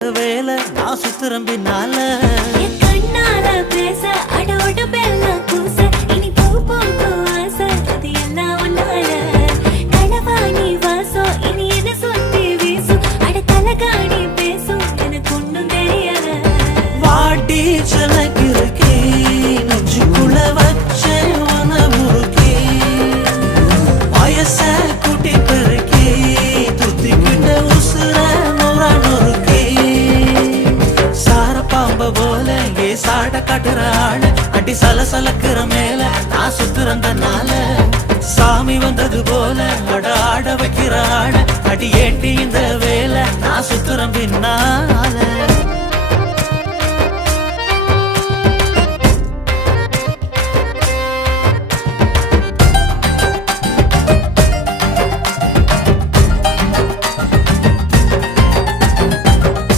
வேலை நான் சுத்துறேன் பின்னால கண்ணால பேச அடோட பெல்லாம் கூச இனி பூ பூக்கும் ஆசை அது எல்லாம் ஒன்னால களவாணி வாசம் இனி என்ன சுத்தி வீசும் அட தலகாணி பேசும் எனக்கு ஒன்றும் தெரியல வாட்டி செலக்கிருக்கே நெஞ்சுக்குள்ள வச்ச உனமுருக்கே வயச கூட்டி பெருக்கே துத்திக்கிட்ட உசுர நொறுக்கே சார பாம்ப போல ஏ சாட காட்டுற ஆள அடி சலசலக்கிற மேல நான் சுத்துறந்தனால சாமி வந்தது போல அட ஆட வைக்கிற ஆள அடி ஏண்டி இந்த வேலை நான் சுத்துறேன் பின்னா